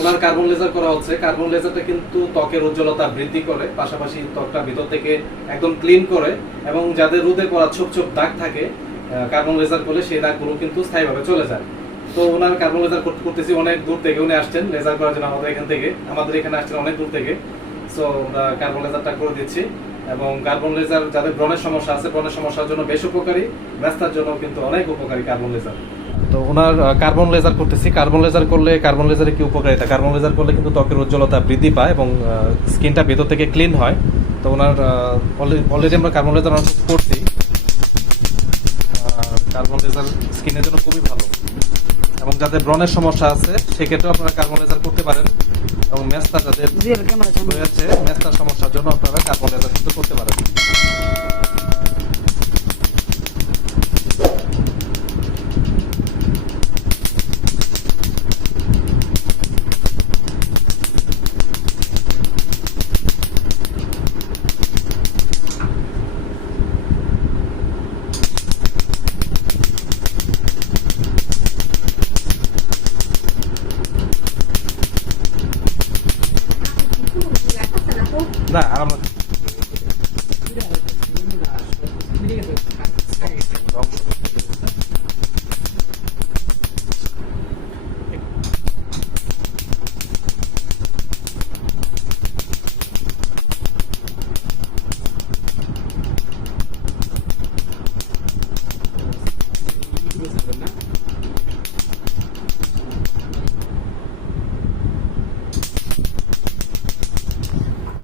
ওনার carbon laser করা হচ্ছে। Carbon লেজারটা কিন্তু ত্বকের উজ্জ্বলতা বৃদ্ধি করে, পাশাপাশি ত্বকটা ভিতর থেকে একদম ক্লিন করে, এবং যাদের রোদে পড়া ছোপ ছোপ দাগ থাকে কার্বন লেজার করলে সেই দাগগুলো কিন্তু স্থায়ীভাবে চলে যায়। তো ওনার কার্বন লেজার করতেছি অনেক দূর থেকে, উনি আসছেন লেজার করার জন্য আমাদের এখানে আসছেন অনেক দূর থেকে। সো আমরা কার্বন লেজারটা করে দিচ্ছি, এবং কার্বন লেজার যাদের ব্রণের সমস্যা আছে, ব্রণের সমস্যার জন্য বেশ উপকারী, ব্যস্তার জন্য কিন্তু অনেক উপকারী কার্বন লেজার। তো ওনার কার্বন লেজার করতেছি। কার্বন লেজার করলে, কার্বন লেজারে কি উপকারিতা? কার্বন লেজার করলে কিন্তু ত্বকের উজ্জ্বলতা বৃদ্ধি পায় এবং স্কিনটা ভেতর থেকে ক্লিন হয়। তো ওনার অলরেডি আমরা কার্বন লেজার করছি। কার্বন লেজার স্কিনের জন্য খুবই ভালো, এবং যাদের ব্রণের সমস্যা আছে সেক্ষেত্রেও আপনারা কার্বন লেজার করতে পারেন, এবং মেস্তা যাদের হয়েছে মেস্তার সমস্যার জন্য আপনারা কার্বন লেজার কিন্তু করতে পারেন।